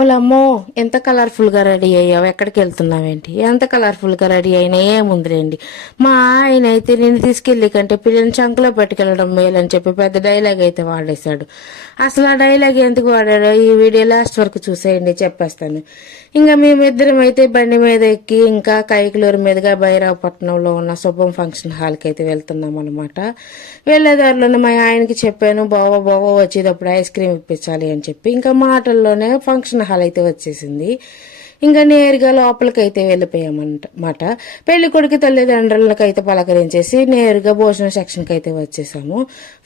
ఓలమ్మో, ఎంత కలర్ఫుల్గా రెడీ అయ్యావు, ఎక్కడికి వెళ్తున్నావేంటి, ఎంత కలర్ఫుల్గా రెడీ అయినా ఏముందిలేండి. మా ఆయన అయితే నేను తీసుకెళ్ళి కంటే పిల్లల్ని చంకలో పట్టుకెళ్ళడం మేలని చెప్పి పెద్ద డైలాగ్ అయితే వాడేశాడు. అసలు ఆ డైలాగ్ ఎందుకు వాడాడో ఈ వీడియో లాస్ట్ వరకు చూసేయండి, చెప్పేస్తాను. ఇంకా మేమిద్దరం అయితే బండి మీద ఎక్కి ఇంకా కైకులూరు మీదుగా భైరవపట్నంలో ఉన్న శుభం ఫంక్షన్ హాల్కి అయితే వెళ్తున్నాం అనమాట. వెళ్ళేదారిలోనే మా ఆయనకి చెప్పాను, బావ వచ్చేటప్పుడు ఐస్ క్రీమ్ ఇప్పించాలి అని చెప్పి. ఇంకా మాటల్లోనే ఫంక్షన్ హాల్ అయితే వచ్చేసింది. ఇంకా నేరుగా లోపలికైతే వెళ్ళిపోయామన్నమాట. పెళ్లి కొడుకు తల్లిదండ్రులకు అయితే పలకరించేసి నేరుగా భోజనం సెక్షన్కి అయితే వచ్చేసాము.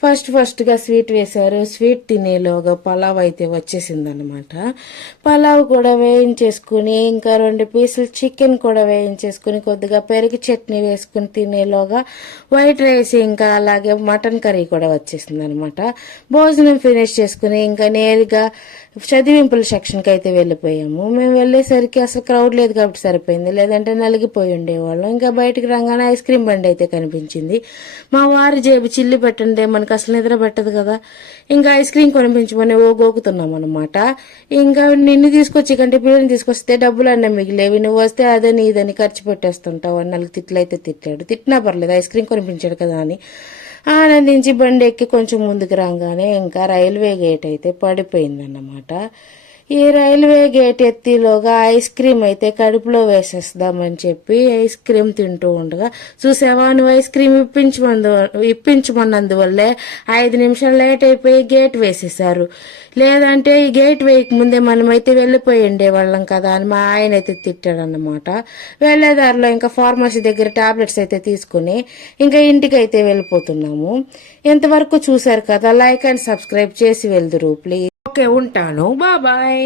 ఫస్ట్ గా స్వీట్ వేశారు. స్వీట్ తినేలోగా పలావ్ అయితే వచ్చేసింది అనమాట. పలావ్ కూడా వేయించేసుకుని ఇంకా 2 పీసులు చికెన్ కూడా వేయించేసుకుని కొద్దిగా పెరుగు చట్నీ వేసుకుని తినేలోగా వైట్ రైస్ ఇంకా అలాగే మటన్ కర్రీ కూడా వచ్చేసింది అనమాట. భోజనం ఫినిష్ చేసుకుని ఇంకా నేరుగా చదివింపుల సెక్షన్కి అయితే వెళ్ళిపోయాము. మేము వెళ్ళేసరికి అసలు క్రౌడ్ లేదు కాబట్టి సరిపోయింది, లేదంటే నలిగిపోయి ఉండేవాళ్ళం. ఇంకా బయటికి రాగానే ఐస్ క్రీమ్ బండి అయితే కనిపించింది. మా వారి జేబు చిల్లి పెట్టండి, మనకు అసలు నిద్ర పెట్టదు కదా. ఇంకా ఐస్ క్రీమ్ కొనిపించమని గోకుతున్నాం అనమాట. ఇంకా నిన్ను తీసుకొచ్చి కంటే పిల్లల్ని తీసుకొస్తే డబ్బులు అన్నీ మిగిలేవి, నువ్వు వస్తే అదని ఇదని ఖర్చు పెట్టేస్తుంటావు అని 4 తిట్లు అయితే తిట్టాడు. తిట్టినా పర్లేదు, ఐస్ క్రీమ్ కొనిపించాడు కదా అని ఆనందించి బండి ఎక్కి కొంచెం ముందుకు రాగానే ఇంకా రైల్వే గేట్ అయితే పడిపోయిందన్నమాట. ఈ రైల్వే గేట్ ఎత్తిలోగా ఐస్ క్రీమ్ అయితే కడుపులో వేసేస్తామని చెప్పి ఐస్ క్రీమ్ తింటూ ఉండగా, చూసావా నువ్వు ఐస్ క్రీమ్ ఇప్పించమన్నందువల్లే 5 నిమిషాలు లేట్ అయిపోయి గేట్ వేసేసారు, లేదంటే ఈ గేట్ వేయక ముందే మనమైతే వెళ్ళిపోయి ఉండేవాళ్ళం కదా అని మా ఆయన అయితే తిట్టాడన్నమాట. వెళ్లేదారిలో ఇంకా ఫార్మసీ దగ్గర టాబ్లెట్స్ అయితే తీసుకుని ఇంకా ఇంటికి అయితే వెళ్ళిపోతున్నాము. ఇంతవరకు చూసారు కదా, లైక్ అండ్ సబ్స్క్రైబ్ చేసి వెళ్దురు ప్లీజ్. ఓకే, ఉంటాను, బాయ్.